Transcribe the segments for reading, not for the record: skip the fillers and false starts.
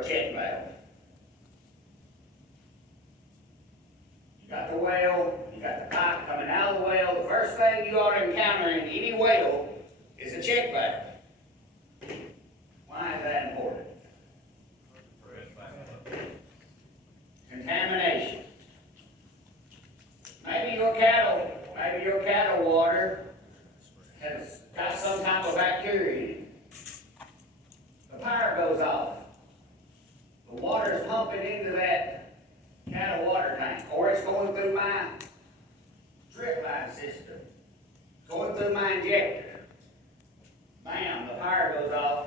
a check valve. You got the well, you got the pipe coming out of the well. The first thing you ought to encounter in any well is a check valve. Why is that important? Contamination. Maybe your cattle water has got some type of bacteria in it. The power goes off. The water is pumping into that cattle water tank, or it's going through my drip line system, going through my injector. Bam, the power goes off.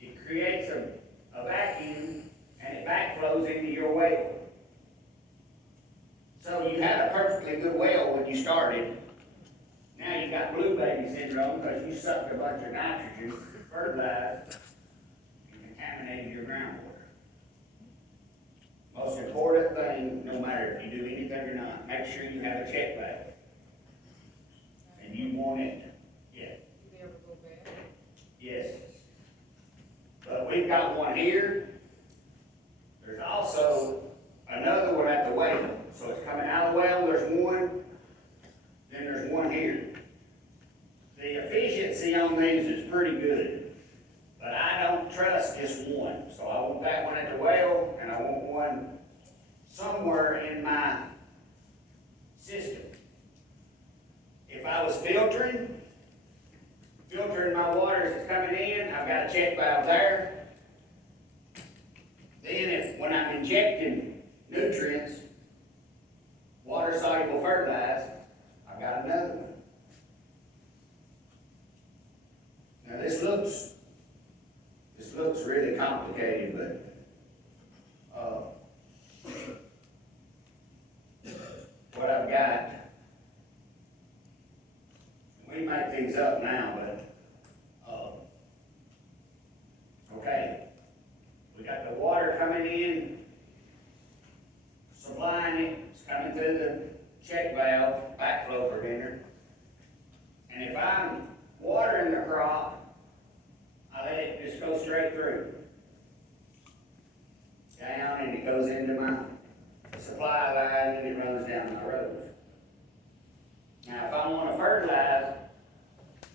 It creates a vacuum, and it backflows into your well. So you had a perfectly good well when you started. Now you got blue baby syndrome because you sucked a bunch of nitrogen, fertilized, and contaminated your groundwater. Most important thing, no matter if you do anything or not, make sure you have a check valve. And you want it. Yeah. Do they ever go bad? Yes. But we've got one here. There's also another one at the well. So it's coming out of the well, there's one, then there's one here. The efficiency on these is pretty good, but I don't trust just one. So I want that one at the well, and I want one somewhere in my system. If I was filtering my water as it's coming in, I've got a check valve there. Then when I'm injecting nutrients, water-soluble fertilizer, I've got another one. Now this looks really complicated, but what I've got, we make things up now, but okay, we got the water coming in, supplying it. It's coming through the check valve, backflow preventer. And if I'm watering the crop, I let it just go straight through. Down, and it goes into my supply line, and it runs down my road. Now, if I want to fertilize,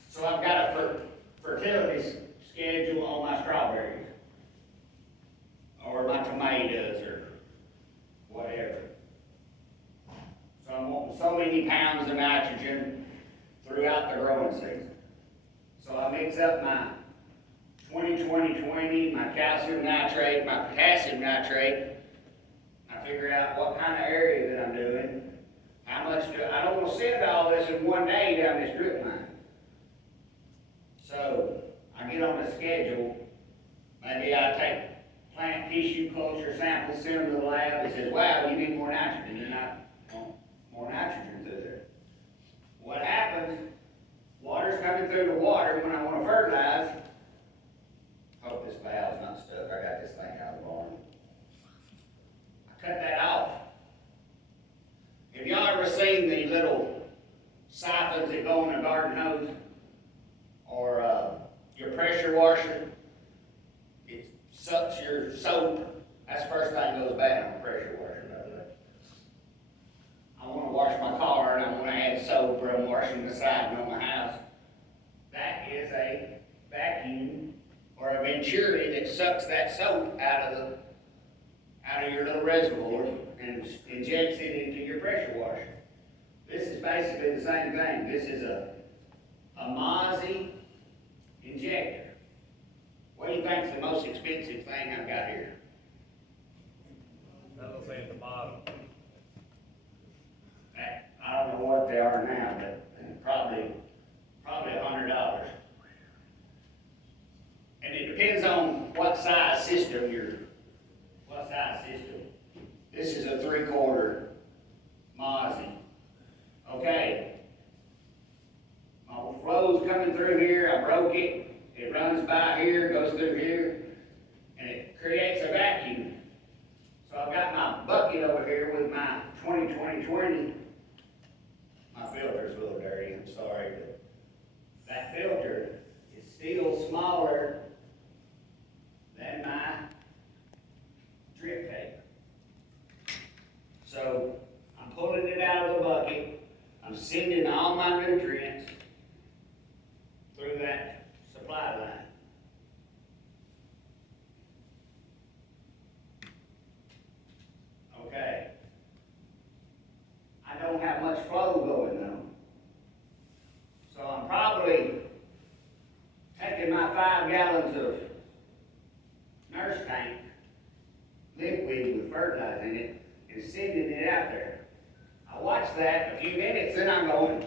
so I've got a fertility schedule on my strawberries, or my tomatoes, or whatever. So I'm wanting so many pounds of nitrogen throughout the growing season. So I mix up my 20-20-20, my calcium nitrate, my potassium nitrate. I figure out what kind of area that I'm doing. How much I don't want to send all this in one day down this drip line. So I get on the schedule. Maybe I take plant tissue culture samples, send them to the lab. It says, wow, you need more nitrogen. And I want more nitrogen through there. What happens, water's coming through the water when I want to fertilize. Hope this valve's not stuck. I got this thing out of the barn. I cut that off. Have y'all ever seen the little siphons that go in a garden hose? Or your pressure washer? It sucks your soap. That's the first thing that goes bad on a pressure washer, by the way. I want to wash my car and I want to add soap, or I'm washing the siding on my house. That is a vacuum or a venturi that sucks that soap out of your little reservoir and injects it into your pressure washer. This is basically the same thing. This is a Mozzie injector. What do you think is the most expensive thing I've got here? That'll say at the bottom. I don't know what they are now, but probably $100. And it depends on what size system. This is a 3/4 Mozzie. Okay. My flow's coming through here. I broke it. It runs by here, goes through here, and it creates a vacuum. So I've got my bucket over here with my 20-20-20. My filter's a little dirty, I'm sorry, but that filter is still smaller sending all my nutrients through that supply line. Okay. I don't have much flow going though. So I'm probably taking my 5 gallons of nurse tank liquid with fertilizer in it and sending it out there. I watch that a few minutes, then I'm going.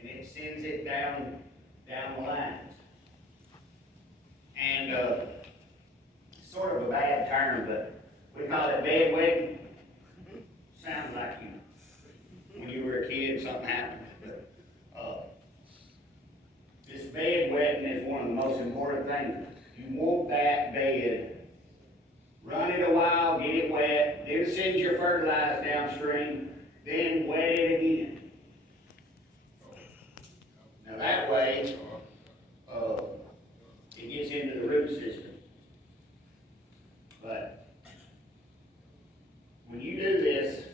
And it sends it down the lines. And sort of a bad term, but we call it bedwetting. Sounds like when you were a kid, something happened. But, this bedwetting is one of the most important things. You want that bed, run it a while, get it wet, then send your fertilizer downstream, then wet it again. Now that way, it gets into the root system. But when you do this,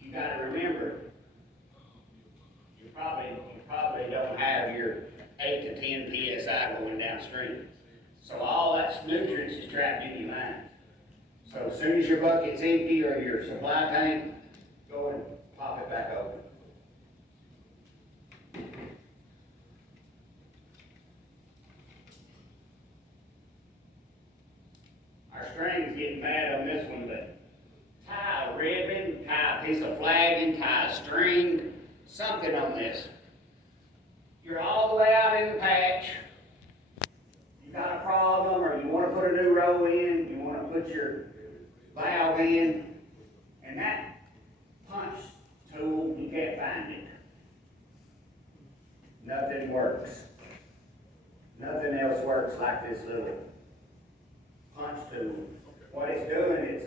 you got to remember, you probably don't have your 8 to 10 psi going downstream. So all that nutrients is trapped in your line. So as soon as your bucket's empty or your supply tank, go and pop it back open. Our string's getting bad on this one, but tie a ribbon, tie a piece of flagging, tie a string, something on this. You're all the way out in the patch. You got a problem, or you want to put a new row in, you want to put your valve in, and that punch tool, you can't find it. Nothing works. Nothing else works like this little punch tool. What it's doing is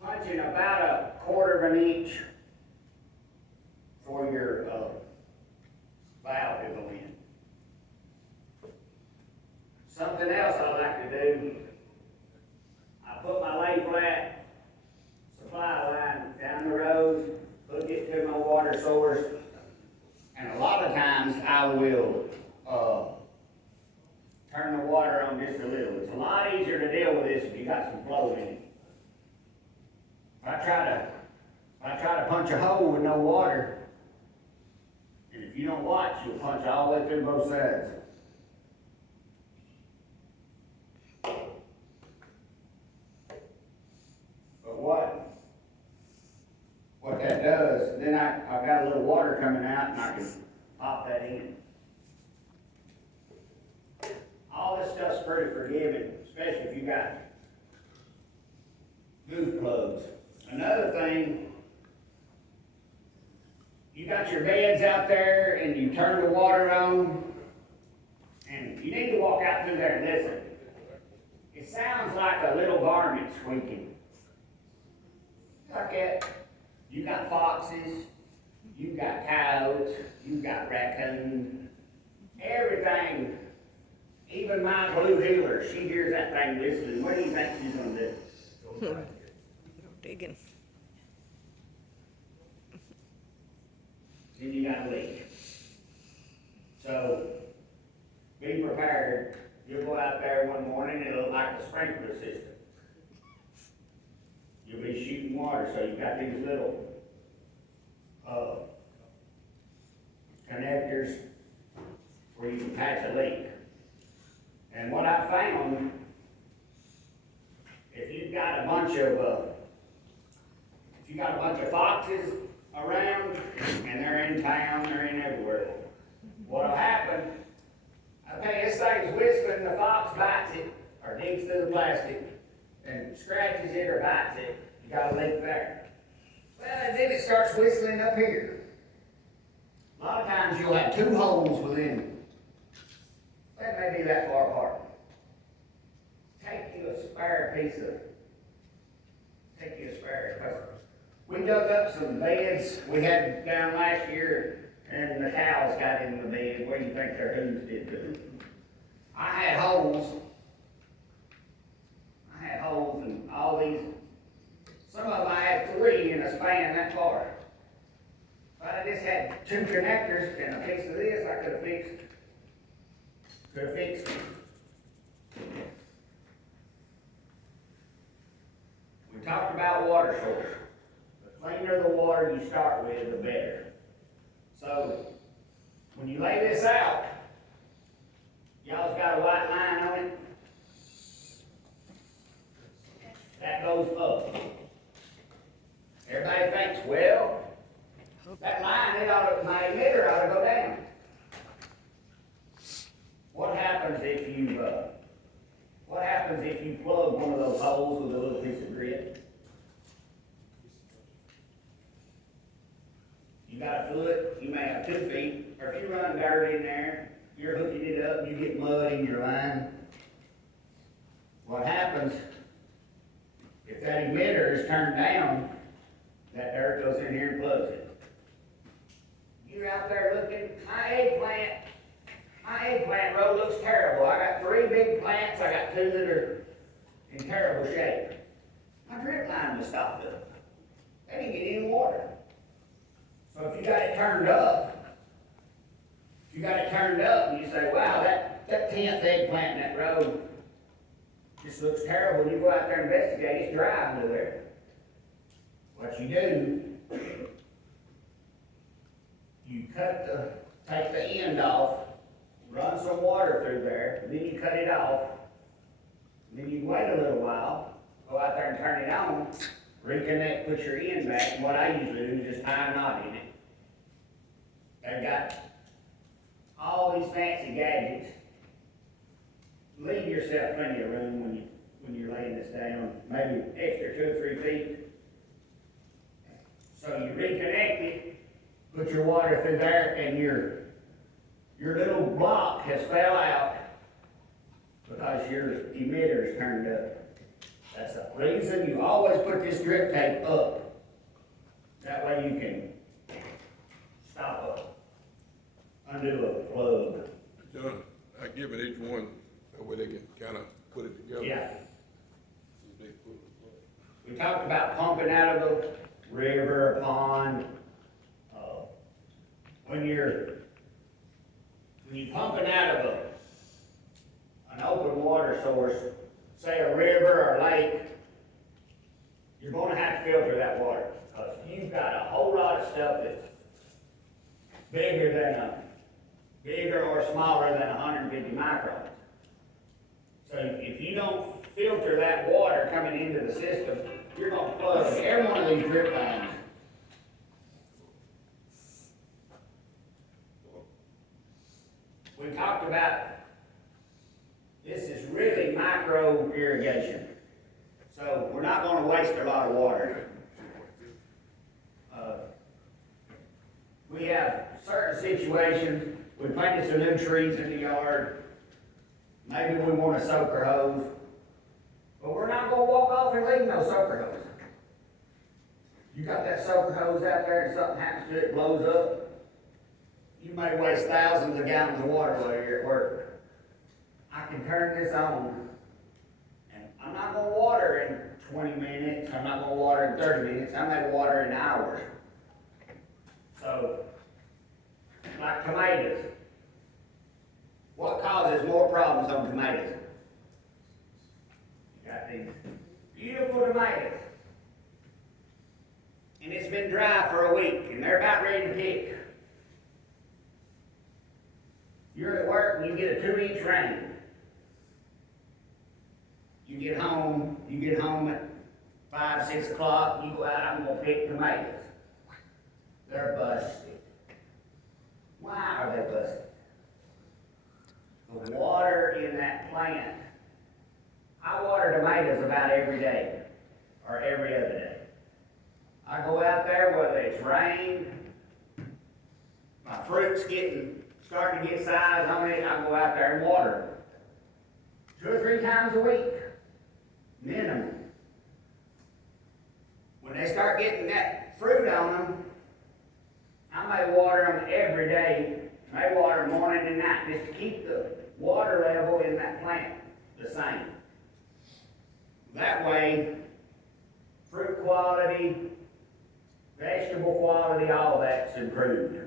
punching about 1/4 of an inch for your valve to go in. Something else I like to do, I put my lay flat supply line down the road, hook it to my water source, and a lot of times I will turn the water on just a little. It's a lot easier to deal with this if you got some flow in it. If I try to punch a hole with no water, and if you don't watch, you'll punch all the way through both sides. But what that does, then I've got a little water coming out and I can pop that in. All this stuff's pretty forgiving, especially if you got goof plugs. Another thing, you got your beds out there and you turn the water on, and you need to walk out through there and listen. It sounds like a little varmint squeaking. Like that. You got foxes, you got coyotes, you got raccoons, everything. Even my blue heeler, she hears that thing whistling. What do you think she's going to do? Go digging. Then you got a leak. So, be prepared. You'll go out there one morning and it'll look like a sprinkler system. You'll be shooting water, so you've got these little connectors where you can patch a leak. And what I found, if you've got a bunch of foxes around, and they're in town, they're in everywhere, what'll happen, okay, this thing's whistling, the fox bites it, or digs through the plastic, and scratches it or bites it, you got a leak there. Well, and then it starts whistling up here. A lot of times you'll have 2 holes within. That may be that far apart. Take you a spare. We dug up some beds we had down last year, and the cows got in the bed. What do you think their hooves did to them? I had holes in all these Some of them I had 3 in a span that far. If I just had 2 connectors and a piece of this, I could have fixed it. We talked about water source. The cleaner the water you start with, the better. So, when you lay this out, y'all's got a white line on it. That goes up. Everybody thinks, well, that line, my emitter ought to go down. What happens if you plug one of those holes with a little piece of grit? You got a foot, you may have 2 feet, or if you run dirt in there, you're hooking it up, you get mud in your line. What happens, if that emitter is turned down, that dirt goes in here and plugs it. You're out there looking, my eggplant row looks terrible. I got 3 big plants, I got 2 that are in terrible shape. My drip line was stopped up. They didn't get any water. So if you got it turned up, and you say, wow, that 10th eggplant in that row just looks terrible, you go out there and investigate, it's dry under there. What you do, you take the end off, run some water through there, then you cut it off, then you wait a little while, go out there and turn it on, reconnect, put your end back, and what I usually do is just tie a knot in it. They've got all these fancy gadgets. Leave yourself plenty of room when you're laying this down, maybe extra 2 or 3 feet. So you reconnect it, put your water through there, and your little block has fell out because your emitter is turned up. That's the reason you always put this drip tape up. That way you can stop undo a plug. John, I give it each one, that way they can kind of put it together. Yeah. We talked about pumping out of a river, a pond. When you're pumping out of an open water source, say a river or lake, you're going to have to filter that water because you've got a whole lot of stuff that's bigger or smaller than 150 microns. So if you don't filter that water coming into the system, you're going to plug every one of these drip lines. We talked about this is really micro irrigation. So we're not going to waste a lot of water. We have certain situations, we planted some new trees in the yard, maybe we want a soaker hose, but we're not going to walk off and leave no soaker hose. You got that soaker hose out there and something happens to it, blows up, you may waste thousands of gallons of water while you're at work. I can turn this on, and I'm not going to water in 20 minutes, I'm not going to water in 30 minutes, I'm going to water in hours. So, like tomatoes. What causes more problems on tomatoes? You got these beautiful tomatoes. And it's been dry for a week, and they're about ready to pick. You're at work and you get a 2-inch rain. You get home at 5, 6 o'clock, you go out, I'm going to pick tomatoes. They're busted. Why are they busted? The water in that plant. I water tomatoes about every day or every other day. I go out there whether it's rain, my fruit's starting to get size on it, I go out there and water 2 or 3 times a week, minimum. When they start getting that fruit on them, I may water them every day. I may water morning and night just to keep the water level in that plant the same. That way, fruit quality, vegetable quality, all that's improved.